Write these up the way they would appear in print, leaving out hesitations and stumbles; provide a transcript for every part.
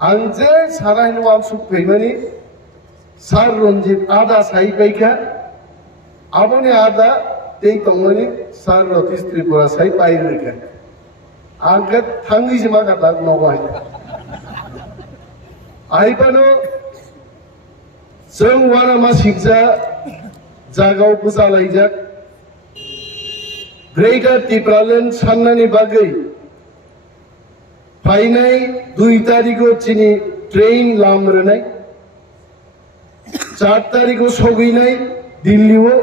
आंजे सारायनो वालसुक फैमानि सार रंजित आदा साई बाइका आबोनि आदा ते तंगनि सार रतीश त्रिपुरा साई पाइरेखा आंखा थांगी जिमा कथा नवाय आइबानो जों वाना मा सिगजा जागाव बुजालायजा ग्रेटर टिप्रालेण्ड साननानि बागै फाइनाय 2 तारिखो चिनी ट्रेन लामरनाय 4 तारिखो सगैनाय दिल्लीओ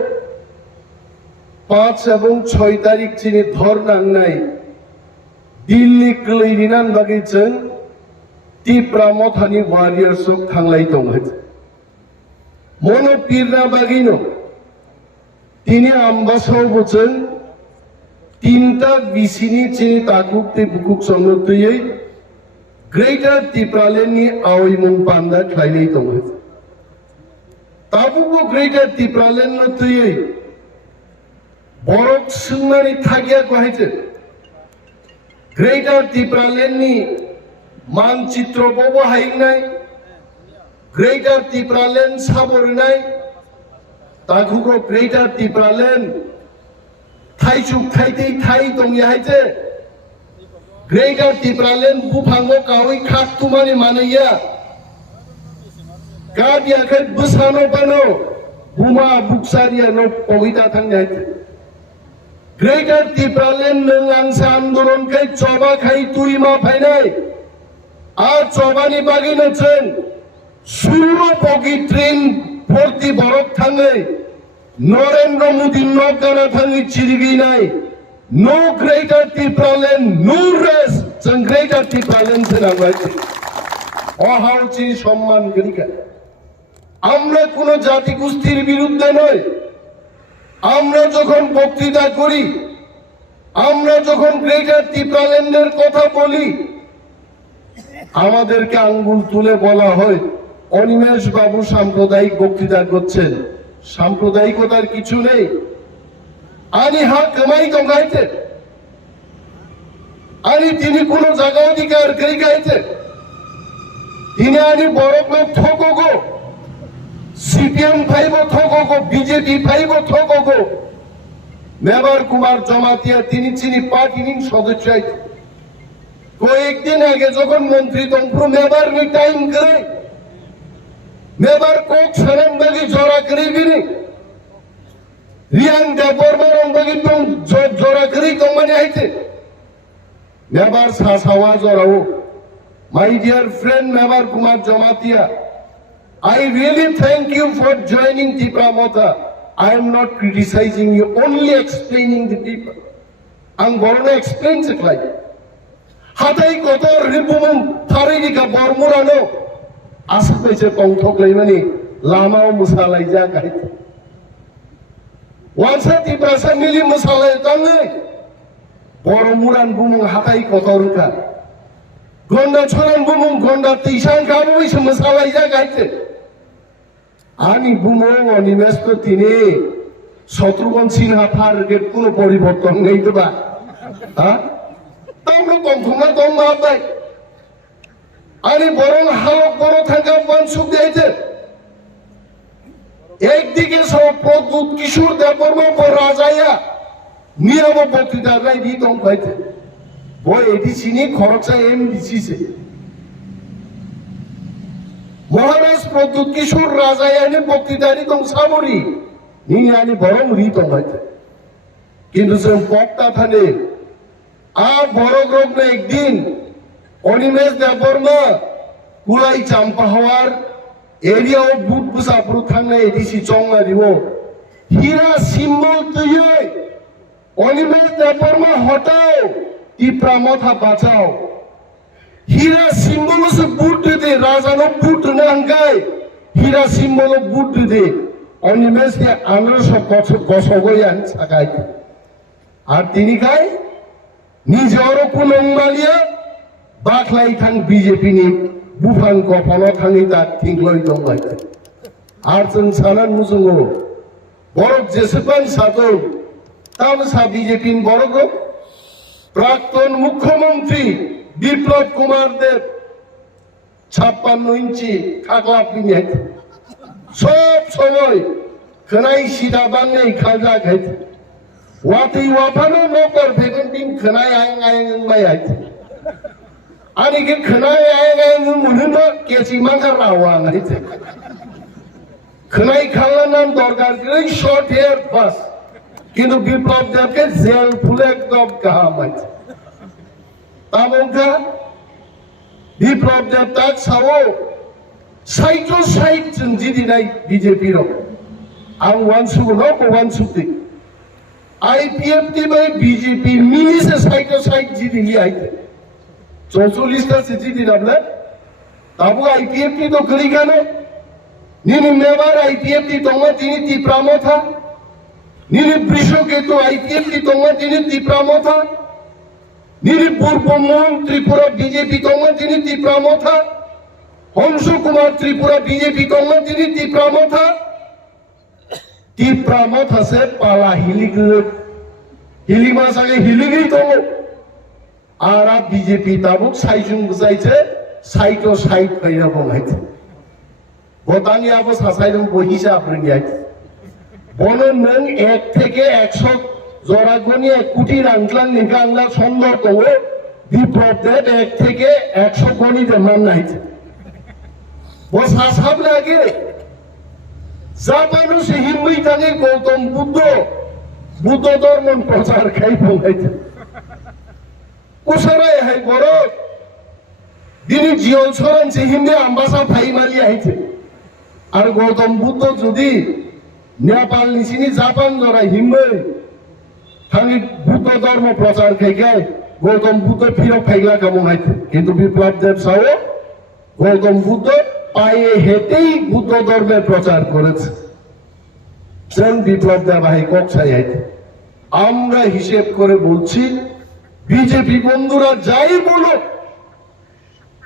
5 एवं 6 तारिख चिनी धर नांनाय दिल्ली क्लैनिनान बागै जों टिप्रा मथानि वारियर्स थांलाय दङ मनो पिरना बागैनो तिनी आम्बासाव जों 3टा बिसिनि चिनी ताकुक ते बुकुक समनतयै ग्रेटर टिप्रालेण्डनि आवैमुं पान्दा ख्लायनाय दङ ताबुबो ग्रेटर टिप्रालेण्ड नतयै बरक सोंनानै थागिया गहायजे ग्रेटर टिप्रालेण्डनि मानचित्रबो बाहायनाय ग्रेटर टिप्रालेण्ड साबरनाय ताकुको ग्रेटर टिप्रालेण्ड थाइचुक थाइदै थाइ दं याहायजे ग्रेटर टिप्रालेण्ड बुफांगो कावै खाकतुमानि मानैया गाबियाखै बोसानो बानो बुमा बुकसारिया न पगिता थांनायजे ग्रेटर टिप्रालेण्ड नों आंसा आन्दोलन कै चबा खाइ तुइमा फाइनाय आ चबानि बागैनो जों 16 बगि ट्रेन भर्ति बरक थाङै नरेन्द्र मोदी नगाना थाङै चिरिगैनाय नो ग्रेटर टिप्रालेण्ड नो रेस जों ग्रेटर टिप्रालेण्ड सोनांबाय অহাউচি সম্মান করিকা আমরা কোন জাতি গোষ্ঠীর বিরুদ্ধে নয় আমরা যখন বক্তৃতা করি আমরা যখন গ্রেটার টিপ্রালেন্ডের কথা বলি আমাদেরকে আঙ্গুল তুলে বলা হয় অনিমেষ বাবু সাম্প্রদায়িক বক্তৃতা করছেন সাম্প্রদায়িকতার কিছু নেই আনি হা কামাই দঙ্গাইতে আনি তিনি কোন জায়গা অধিকার করি গাইতে তিনি আনি বড় লোক ঠকগো সিপিএম ফাইব ঠকগো বিজেপি ফাইব ঠকগো মেবার কুমার জমাতিয়া তিনি চিনি পার্টির সদস্য কয়েকদিন আগে যখন মন্ত্রী তন্ত্র মেবার নি টাইম করে মেবার কোক সারাম বাগি জড়া করে গিনি রিয়াং দেববর্মা রংবাগি জড়া করে তমানে আইতে Mebar সাসাওয়া জড়াও My dear friend Mebar Kumar Jamatia, I really thank you for joining Tipra Motha. I am not criticizing you, only explaining the people. I'm going to explain it like Hatai Kotor Ribumum Taririka Bormurano Asapeche Pongtok Lemani Lama Musalai Jagai. Once a Tiprasa Mili Musalai Tangi Bormuran Bumung Hatai Kotoruka. গন্ডা ছড়ান বুমুং গন্ডা তিসান কাবুই সমসালাই জাগাইতে আনি বুমুং অনিমেষ তো তিনি Shatrughan Sinha target কোনো পরিবর্তন নেই তো বা হ্যাঁ তামলো কমখমা দম মাবাই আনি বরং হালক বড় থাকা বানসুক দিয়েছে একদিকে সব প্রদ্যুৎ কিশোর দেববর্মা পর রাজায়া নিয়ম বক্তৃতা রাই দি দম পাইতে বই এডিসিনি খরচা এমডিসিছে মহারাজ প্রদ্যুৎ কিশোর রাজায়ানি বক্তৃতারি দং সাবরি নিয়ানি বরং রিতম হইতে কিন্তু যে বক্তা থানে আ বড় গ্রুপ একদিন অনিমেষ দেববর্মা কুলাই চাম্পা হওয়ার এরিয়াও বুট বুসাপুর থাকলে এডিসি চংলা দিব হীরা সিম্বল তুই অনিমেষ দেববর্মা হটাও Tipra Motha bachao hira simbolo se butt de rajano butt na angai hira simbolo butt de Animesh ke 1800 gosogoyan sakai ar tini kai nije oro kunongmalia baklai thang BJP ni bufang ko phono thangi ta thingloi dongai ar jeng sanan mujungo borok jeseban sato tam sa BJP ni borok প্রাক্তন মুখ্যমন্ত্রী বিপ্লব কুমার দেব 56 ইঞ্চি খাগলা পিনে সব সময় খানাই সিধা বাংলাই খাজা খাইতে ওয়াতি ওয়াফানো নকর ফেগন্টিন খানাই আইং আইং মাই আইতে আনিকে খানাই আইং আইং মুনুনো কেসি manga rava আইতে খানাই খালা নাম দরকার করে শর্ট হেয়ার বাস কিন্তু বিপ্লব দেবকে জেল ফুলে একদম কাহাম আইতে তামঙ্কা বিপ্লব দেব তাক সাও সাইটো সাইট जों जिदिनाय बीजेपी रो आं वानसुगो नो वानसुति आईपीएफटी बाय बीजेपी मिनि से साइटो साइट जिदिनि आइते 44 ता से जिदिनाब्ला ताबु आईपीएफटी तो गलिगानो निनि मेबार आईपीएफटी दंगा दिनि तिप्रामो था निनि ब्रिशोके तो आईपीएफटी दंगा दिनि तिप्रामो था निनि पूर्वमन त्रिपुरा बीजेपी दंगा दिनि तिप्रामो था हंस कुमार त्रिपुरा बीजेपी दंगा दिनि तिप्रामो था तिप्रामो था से पाला हिलिमा सागे हिलिगि दङ आरा बीजेपी ताबुक साइजुं बुजाइছে साइटो साइट फैना बंगाइते बतानि आबो सासाइदों बहिसा प्रगियाइते बनो नों 1 থেকে 100 जरागनि 1 কোটি রাংলাং নিগাংলা সুন্দর দङ বিপ্লব দেব 1 থেকে 100 কোটি মান নাইতে वो सासाब लागे जापानो से हिम्मई थांगे गौतम बुद्ध धर्म प्रचार खाई फंगाइते कुसराय है बरो दिनी जियल सोरान से हिम्मे आम्बासा फाइमाली आइते और गौतम बुद्ध जुदी नेपाल निसिनी जापान जरा हिम्मई थांगे बुद्ध धर्म प्रचार खाई गए गौतम बुद्ध फिर फाइला कामोंगाइते किंतु विप्लव देव साओ गौतम बुद्ध पाए हेतेई बुद्ध धर्मेर प्रचार करेছে जों বিপ্লব দেবাই কক্সাইতে আমরা হিসেব করে বলছি বিজেপি বন্ধুরা যাই বলো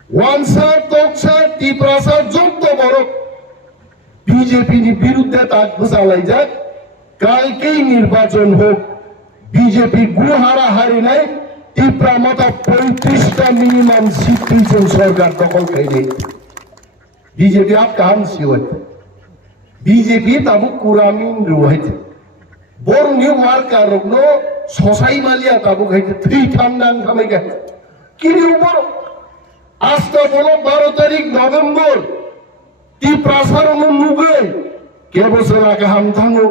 ওয়ানসা তকসা টিপ্রাসার যত বড় বিজেপি বিরুদ্ধে তাক চালাই যাক কালকেই নির্বাচন হোক বিজেপি গুহারা হারি নাই টিপ্রা মাথা 35টা মিনিমাম সিট পিছন সরকার দখল খাইলে बीजेपी आप काम सिवत बीजेपी ताबु कुरामिन रुवाइते बोरनि वारकार रगनो ससाई मालिया ताबु खाइते थ्री थांदां खामायगा किनि उपर आस्था बोलो 12 तारिख नभेम्बर टिप्रासारनो नुगै केबसला गाहाम थाङो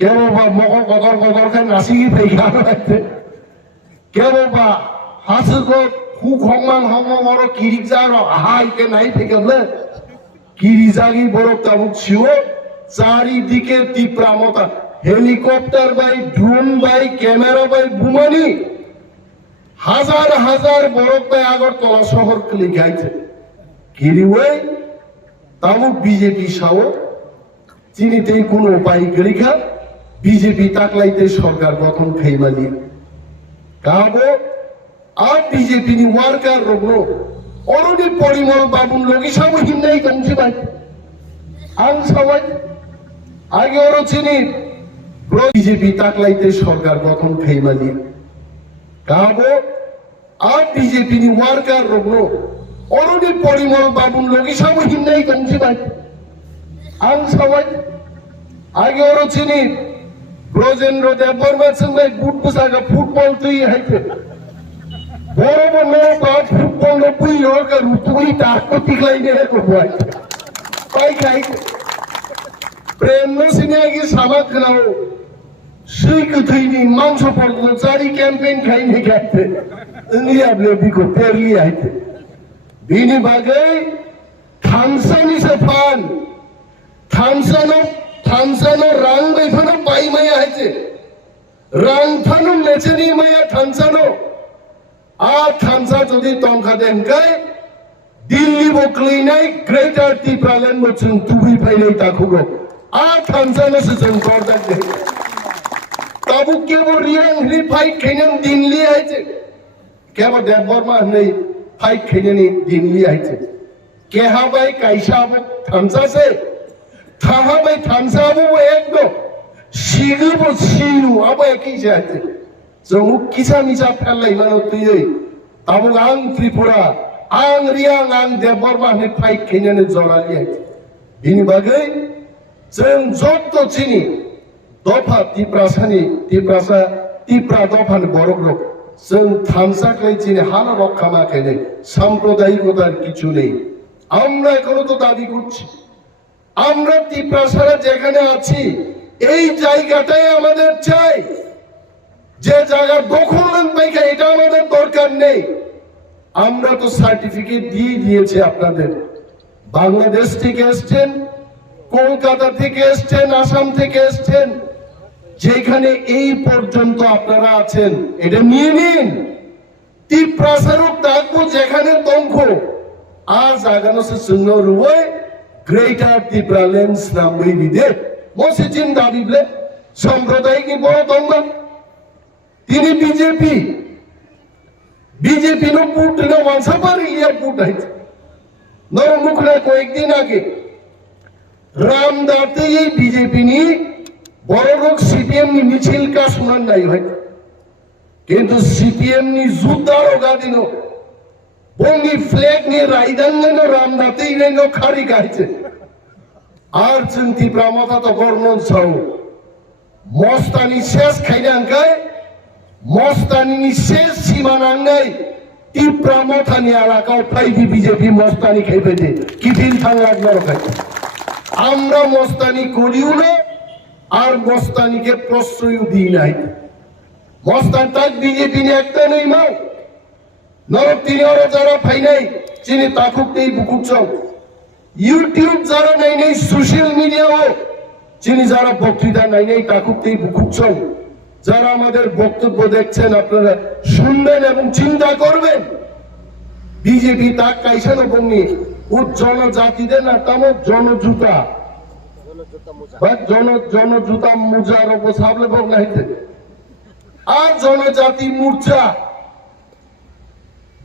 केबा मगर गदर खान नासिगि फैगा केबा हासुको हुखमान हमरो किरिकजारो हाइके नाइ फैगाब्ला किरिजागी बरफ ताबुक छिओ चारिदिके तीव्रमता हेलिकप्टर बाई ड्रोन बाई कैमेरा बाई बुमानी हजार हजार बरफ बाई আগরতলা শহর ক্লি গাইছে কিরিওই তাবুক বিজেপি সাও চিনিতেই কোনো উপায় গরিখা বিজেপি তাকলাইতে সরকার গঠন খাইমালি কাবো আর বিজেপি নি ওয়ার্কার রগনো অলরেডি পরিমল বাবুন লগি সামু হিমনাই দংছি বাই আং সবাই আগে ওর চিনি বিজেপি তাকলাইতে সরকার গঠন খাইমালি কাবো আর বিজেপি নি ওয়ার্কার রগনো অলরেডি পরিমল বাবুন লগি সামু হিমনাই দংছি বাই আং সবাই আগে ওর চিনি ব্রজেন্দ্র দেববর্মা সঙ্গে গুড পুসাগা ফুটবল তুই হাইতে বড় বড় বাদ ফুটবল পুই হোক আর তুই তাকো টিকলাইনে রে বয় পাই খাই প্রেম নসিনাগি সাবাত খাও শিখ থইনি মাংস পড়ল চারি ক্যাম্পেইন খাইনি খাইতে নিয়াবলে বিকো পেরলি আইতে বিনি বাগে থানসানি সে ফান থানসানো রাং বেফানো পাই মায়া আইতে রাং ফানো মেচেনি মায়া থানসানো আর থানসা যদি তংখা দেনকাই দিল্লি বকলিনাই গ্রেটার টিপ্রাল্যান্ড মচুন তুই ফাইলাই তাকুগো আর থানসানো সেজন করদাক দে তাবু কেবো রিয়াং রি ফাইট খেনেন দিল্লি আইছে কেবো দেববর্মা নেই ফাইট খেনেনি দিল্লি আইছে কেহা বাই কাইসা থানসা সে थाहा बाई थानसा वो एक दो शिगु बो शिनु अब एक ही जाते जो किसा मिसा फैलाई मानो तुझे ताबो आंग त्रिपुरा आं रियां आं देबबरमा होननाय फाइट खायनानै जरालिया बिनि बागै जों joto chini दफा तिप्रा दफानि बर'ग्रुप जों थामसाखै চিনি হাল রক্ষা মাখে নেই সাম্প্রদায়িকতার কিছু নেই আমরা এখনো তো দাবি করছি আমরা তিপ্রাসারা যেখানে আছি এই জায়গাটাই আমাদের চাই যে জায়গা দখল পাইকা এটা আমাদের দরকার নেই আমরা তো সার্টিফিকেট দিয়ে দিয়েছি আপনাদের বাংলাদেশ থেকে এসেছেন কলকাতা থেকে এসেছেন আসাম থেকে এসেছেন যেখানে এই পর্যন্ত আপনারা আছেন এটা নিয়ে নিন তিপ্রাসারক থাকবো যেখানে তঙ্ক আজ আগানো সে সুন্ন রুয়ে গ্রেটার তিপ্রালেন্স নামই বিদে মসজিদ দাবিবলে সাম্প্রদায়িক বড় তঙ্গা তিনি বিজেপি নো পুট না ওয়ানসাপার ইয়া পুট আছে নর মুখরা কয়েকদিন আগে রামদাতে এই বিজেপি নি বড় লোক সিপিএম নি মিছিল কা শুনান নাই ভাই কিন্তু সিপিএম নি জুতার ওগাদিন বঙ্গি ফ্ল্যাগ নি রাইদাঙ্গন রামদাতে ইরেনো খারি গাইছে আর চিন্তি প্রামতা তো বর্ণন ছাও মস্তানি শেষ খাইদাঙ্গায় মস্তানি শেষ সীমানাঙ্গাই টিপ্রামথানি এলাকাও ফাইবি বিজেপি মস্তানি খাইবে দে কি দিন থাকলাম খাই আমরা মস্তানি করিও না আর মস্তানিকে প্রশ্রয় দিই নাই মস্তান তাক বিজেপি নি একটা নেই মাও নরক তিনি ওরা যারা ফাই নাই চিনি তাকুক নেই বুকুক চাও ইউটিউব যারা নাই নাই সোশ্যাল মিডিয়াও চিনি যারা বক্তৃতা নাই নাই তাকুক নেই বুকুক চাও যারা আমাদের বক্তব্য দেখছেন আপনারা শুনবেন এবং চিন্তা করবেন বিজেপি তাক কাইছেন বঙ্গি ও জনজাতিদের না তাম জনজুতা বা জনজুতা মুজার অবসাবলে বক নাইতে আর জনজাতি মোর্চা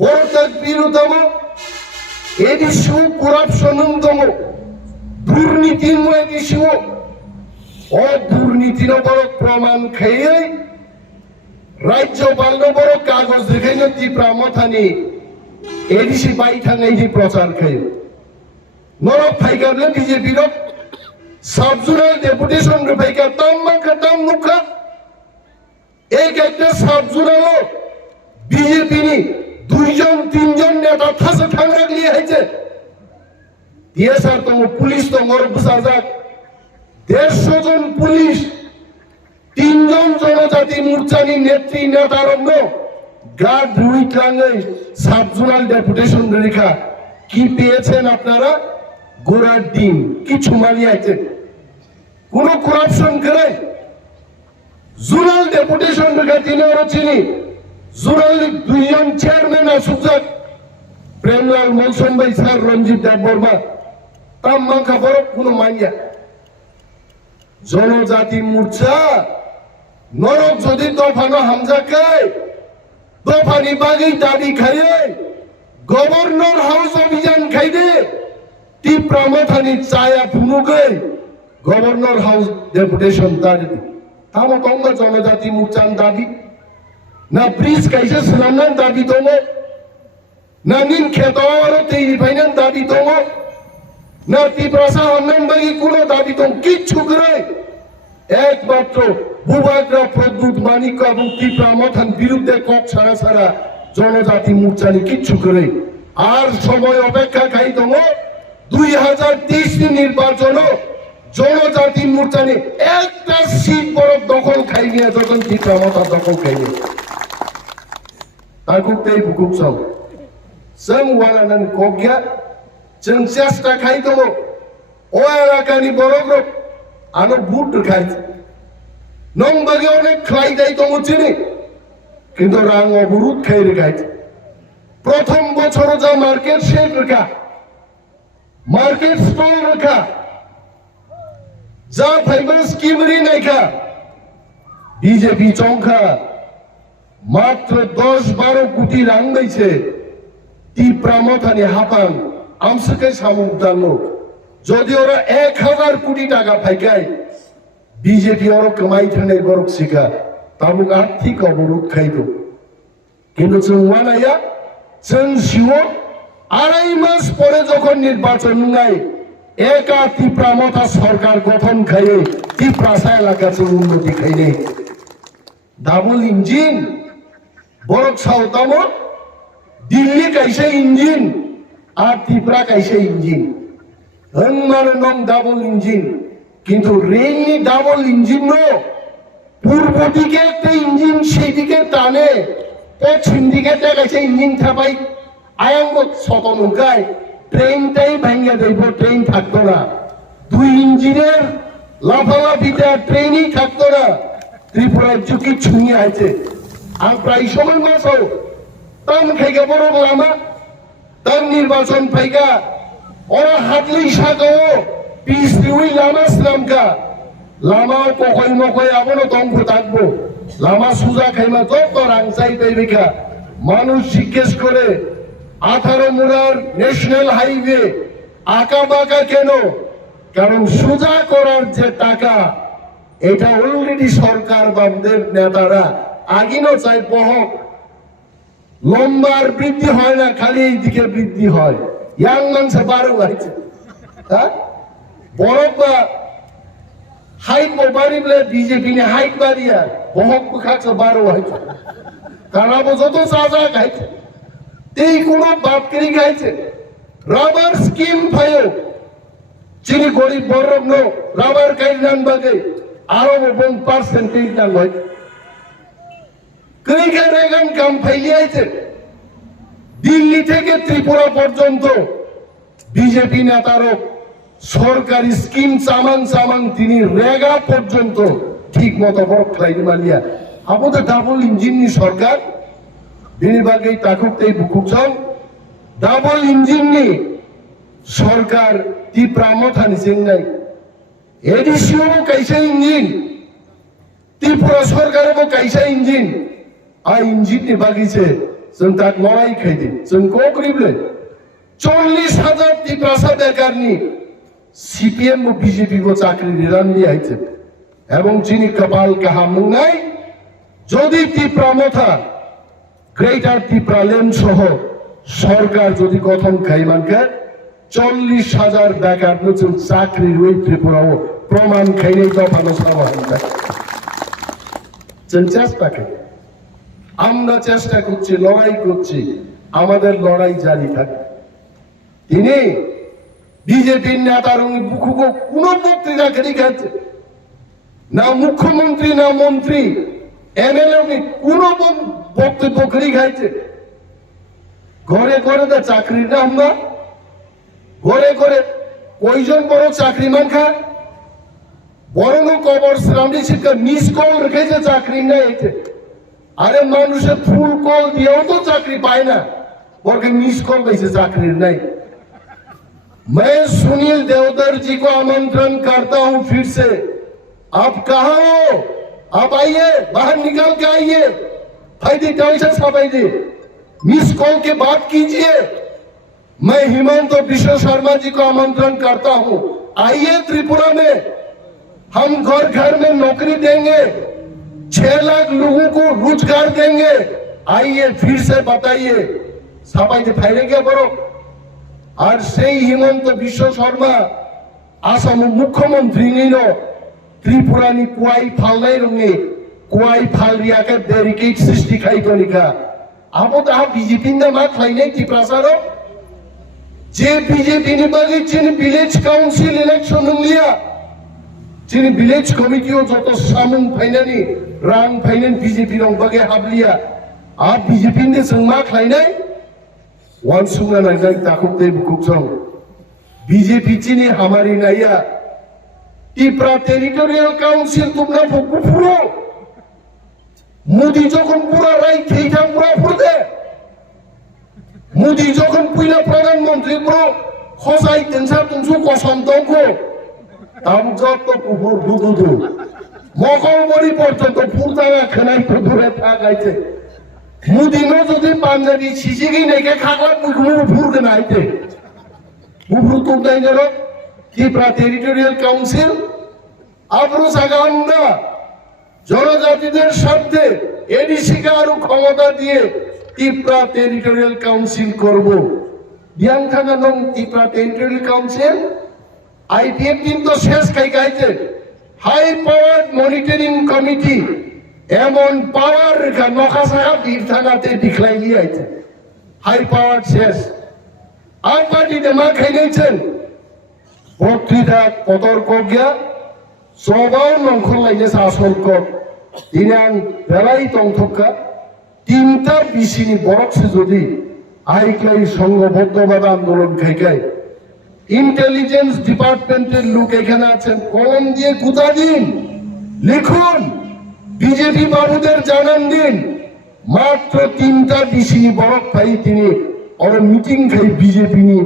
বড় তাক বিরুদ্ধম এডিশু করাপশন দম দুর্নীতিময় এডিশু ও দুর্নীতির বড় প্রমাণ খেয়ে রাজ্যপাল বড় কাগজ দেখাই না তীব্রামথানি এডিসি বাই থানাই প্রচার খেয়ে নরক ফাইকাবলে বিজেপির সাবজুনাল ডেপুটেশন ফাইকা তাম মুখা এই একটা সাবজুনাল বিজেপি নি 2-3 নেতা থাসে ঠাংরাক লিয়ে হয়েছে দিয়ে স্যার তোমার পুলিশ তো মর বুঝা যাক 150 জন পুলিশ 3 জন জনজাতি মোর্চানি নেত্রী নেতার গার্ড রুইটাঙ্গে সাবজোনাল ডেপুটেশন রেখা কি পেয়েছেন আপনারা গোড়ার ডিম কিছু মারিয়েছেন কোন করাপশন করে জোনাল ডেপুটেশন রেখা তিনি ওরা চিনি জোনাল 2 জন চেয়ারম্যান আসুক প্রেমলাল মৌসুম ভাই স্যার রঞ্জিত দেববর্মা তাম মাংখা বড় কোন মানিয়া জনজাতি মোর্চা নরক যদি দফানো হামজাকে দফানি বাগি দাবি খাইয়ে গভর্নর হাউস অভিযান খাইদে তীব্রামথানি চায়া ফুনুকে গভর্নর হাউস ডেপুটেশন দাবি তামো কঙ্গা জনজাতি মোর্চান দাবি না ব্রিজ কাইসে সালামান দাবি দङ না নিন খেতওয়ারো তৈরি ফাইনান দাবি দङ না তীব্রাসা অন্যান্য বাগি কোনো দাবি দङ কিচ্ছু করে একমাত্র ভূভাগ্রা প্রদ্যুৎ মানিক এবং তীব্রামথান বিরুদ্ধে কক ছাড়া ছাড়া জনজাতি মোর্চানি কিচ্ছু করে আর সময় অপেক্ষা খাই দङ 2023 নির্বাচন জনজাতি মোর্চানি একটা সিট বড় দখল খাই নিয়ে যখন তীব্রামথান দখল খাই নিয়ে তাকুকতেই বুকুক চাও जों वालानान कग्या जों चेष्टा खाइ दङ ओ एलाकानि बर' ग्रुप आनो बुट खाइ नों बागे अनेक खाइ दाइ दङ चिनि किन्तु रां अबरुद खाइ रेखाइ प्रथम बछर जा मार्केट शेड रेखा मार्केट स्टल रेखा जा फाइबा स्कीम रि नाइखा बीजेपी चंखा मात्र 10-12 कोटी रां दैছে তীব্রামথানি হাপান আমসকে সামুদানো যদি ওরা 1000 কোটি টাকা পাইকায় বিজেপি ওর কমাই থানে গরক শিকা তাবুক আর্থিক অবরোধ খাইতো কিন্তু जों वानाया जों जिउ আড়াই মাস পরে যখন নির্বাচন নাই একা ত্রিপুরা মথা সরকার গঠন খাইয়ে ত্রিপ্রাসা এলাকাতে উন্নতি খাইলে ডাবল ইঞ্জিন বরক সাউতাম দিল্লি কাইসে ইঞ্জিন আর ত্রিপুরা কাইসে ইঞ্জিন হনমারে নং ডাবল ইঞ্জিন কিন্তু রেলনি ডাবল ইঞ্জিন নো পূর্ব দিকে একটা ইঞ্জিন সেই দিকে টানে পশ্চিম দিকে কাইসে ইঞ্জিন থাপাই আয়াঙ্গ শতনৌকায় ট্রেনটাই ভাঙ্গা দেব ট্রেন থাকতো না দুই ইঞ্জিনের লাফালাফিতে ট্রেনই থাকতো না ত্রিপুরার চুকি ছুঁয়ে আছে আর প্রায় সময় মাস হোক তান খাইগা বড় লামা তার নির্বাচন পাইগা ওরা হাতলি সাগো পিস দিউই লামা স্লামকা লামাও পকই মকই আবনো তঙ্গ থাকবো লামা সুজা খাইমা যত রাংসাই পাইবিকা মানুষ জিজ্ঞেস করে 18 মুড়ার ন্যাশনাল হাইওয়ে আঁকা বাঁকা কেন কারণ সোজা করার যে টাকা এটা অলরেডি সরকার বামদের নেতারা আগিনো চাই বহক লম্বার বৃদ্ধি হয় না খালি এই দিকে বৃদ্ধি হয় ইয়াং মানুষ বারো হয়েছে হ্যাঁ বরফ বা হাইট বাড়ি বলে বিজেপি নে হাইট বাড়িয়া বহক খাচ্ছে বারো হয়েছে কারণ যত চাচা খাইছে এই কোনো বাপকেরি খাইছে রাবার স্কিম ফাইও চিনি গরিব বরফ নো রাবার কাইলান বাগে আরো 1% না হয় রেগান কাম ফাইলিয়েছে দিল্লি থেকে ত্রিপুরা পর্যন্ত বিজেপি নেতারও সরকারি স্কিম চামান তিনি রেগা পর্যন্ত ঠিক মতো বরফ খাইনি মালিয়া আমাদের ডাবল ইঞ্জিন নি সরকার বিনিবাগে তাকুকতেই বুকুকছন ডাবল ইঞ্জিন নি সরকার ত্রিপুরা মথানি চেন্নাই এডিসিও কাইসা ইঞ্জিন ত্রিপুরা সরকারও কাইসা ইঞ্জিন आ इंजिन नि बागिसे जों ताक लड़ाई खाइदे जों को करिबले 40,000 ত্রিপ্রাসা বেকারনি সিপিএম ও বিজেপি को চাকরি দিলাম নি আইছে এবং যিনি কপাল কাহামুং নাই যদি ত্রিপুরা মথা গ্রেটার ত্রিপুরা লেন সহ সরকার যদি গঠন খাইমানকে 40,000 বেকার নতুন চাকরি ওই ত্রিপুরাও প্রমাণ খাইলে তো ভালো সাবা হয় जों চেষ্টা করি আমরা চেষ্টা করছি লড়াই করছি আমাদের লড়াই জারি থাকে তিনি বিজেপির নেতার বুকুকো কোন বক্তৃতা করে গেছে না মুখ্যমন্ত্রী না মন্ত্রী এমএলএ কোন বক্তব্য করে গেছে ঘরে ঘরে তো চাকরি না আমরা ঘরে ঘরে কয়জন বড় চাকরি মান খা বড় কবর শ্রামী শিক্ষা মিস কল রেখেছে চাকরি না এতে আরে মানুষের ফুল কল দিয়েও তো চাকরি পায় না বরকে मिस कॉल वैसे चाकरी नहीं। मैं सुनील देवधर जी को आमंत्रण करता हूं फिर से, आप कहां हो? आप आइए, बाहर निकल के आइए, फायदे फायदे मिस कॉल के बात कीजिए। मैं हिमंत और विश्व शर्मा जी को आमंत्रण करता हूं, आइए त्रिपुरा में, हम घर घर में नौकरी देंगे, 6 लाख लोगों को रोजगार देंगे। आइए फिर से बताइए सबाई फाइले क्या करो। और से हिमंत विश्व शर्मा आसाम मुख्यमंत्री नीनो त्रिपुरा नि कुआई फालनाय रंगे कुआई फाल रिया के बैरिकेड सृष्टि खाई तो लिखा अब तो आप बीजेपी ने मात खाइने की प्रसारो जे बीजेपी ने बागी जिन विलेज काउंसिल इलेक्शन लिया जिन विलेज कमिटी हो जो तो सामुंग फाइनानी रांग फाइनेंस बीजेपी रंग बागे हाब लिया आप बीजेपी ने संग मात खाइने वन सुना नहीं ताकुब दे बुकुचंग बीजेपी चीनी हमारी नया त्रिपुरा टेरिटोरियल काउंसिल तुमने भोग फुरो मोदी जो कौन पूरा राइट ठीक है पूरा फुर दे मोदी जो कौन पुइला प्रधानमंत्री प्रो खोसाई तेंसा तुमसु कोसंतों को तब जब तो पुफुर बुदुदु मौकों बड़ी पड़ते तो फुरता है खनाई पुदुरे था गए थे मोदी नो जो दिन पांजाबी चीज़ें की नहीं के खाकर पुखमुर फुर देना है थे मुफ्त तुम नहीं जरो त्रिपुरा टेरिटोरियल काउंसिल आप रोज़ आगांडा জনজাতিদের স্বার্থে এডিসি কে আরো ক্ষমতা দিয়ে ত্রিপুরা টেরিটোরিয়াল কাউন্সিল করব। biang thanga nong Tripura Territorial Council IPF কিন্তু শেষ খাইছে হাই পাওয়ার মনিটরিং কমিটি এমন পাওয়ার নখাসাকা বীর থানাতে ডিক্লাই নিয়ে আইছে হাই পাওয়ার শেষ আর পার্টিতে মা খাইছেন বক্তৃতা কতর্ক গিয়া সবাও নংখল লাইনে শাসন কর ইনাং বেলাই তংথকা তিনটা বিসিনি বরকসে যদি আইক্লাই সংঘবদ্ধভাবে আন্দোলন খাইকায় ইন্টেলিজেন্স ডিপার্টমেন্টের লোক এখানে আছেন কলম দিয়ে গুতা দিন লিখুন বিজেপি বাবুদের জানান দিন মাত্র তিনটা বিসিনি বরক ভাই তিনি और মিটিং খাই বিজেপি নি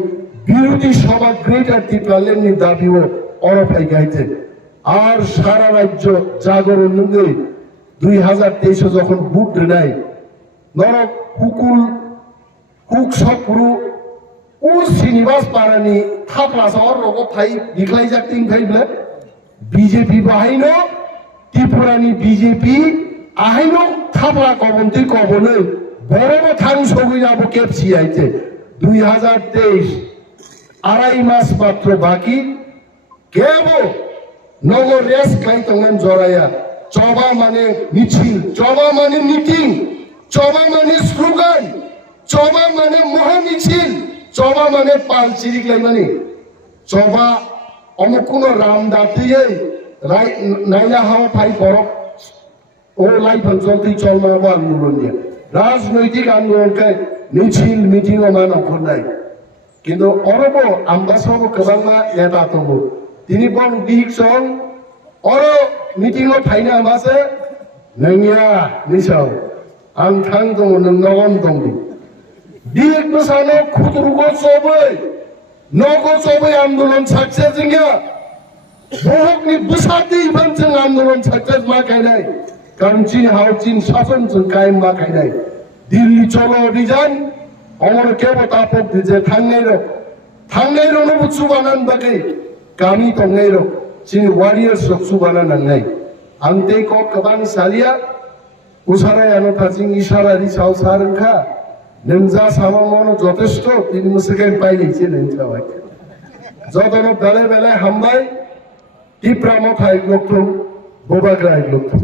বিরোধী সভা গ্রেটার ত্রিপুরালের নি দাবিও और ভাই গাইছে আর সারা রাজ্য জাগরণ নিয়ে 2023 যখন বুট নাই নরক হুকুল হুক সপুরু ও শ্রীনিবাস পারানি থাপলা শহর রকম থাই দিখলাই যাক তিন ভাই বলে বিজেপি বাহিনো ত্রিপুরানি বিজেপি আহিনো থাপলা কবন্তি কবনে বড় থান সবই যাব কেপসি আইতে 2023 আড়াই মাস মাত্র বাকি কেব নগর রেস খাই তঙ্গন জড়াইয়া চবা মানে মিছিল চবা মানে মিটিং চবা মানে স্লোগান চবা মানে মহামিছিল চবা মানে পাল চিরিক লাইমানি চবা অমুকুন রামদাতিয়ে নাইলা হাওয়া ফাই বরফ ও লাই পঞ্চমতি চলমাবো আন্দোলন নিয়ে রাজনৈতিক আন্দোলনকে মিছিল মিটিং ও মান অখন্দাই কিন্তু অরব আম্বাসব গোবাংমা নেতা তবু তিনি বন দিক সং অর মিটিং ও ফাইনা আমাসে নংয়া নিসাও আং থাং দङ नों नगन दंदि दिक बसानो खुदरुगो सबै नगो सबै आन्दोलन सक्सेस जिंगा बहकनि बसाति बंजों आन्दोलन सक्सेस मा गायनाय कारण चीन हाउ चीन शासन जों कायम मा गायनाय दिल्ली चलो अभियान अमर केबो तापक दिजे थांनाय रो बुसु बानान बागै गामि दंनाय रो चीन वारियर्स रक्सु बानान नांनाय आं तेको गोबां सालिया उसारायानो थाजिं इशारारि साव सारखा नोंजा सामामनो যথেষ্ট তিনি মুসকেন পাইলেছে নংসাবাই যতন বেলে বেলে হামবাই টিপ্রা মথাই লক্ষ্য বোবাগ্রাই লক্ষ্য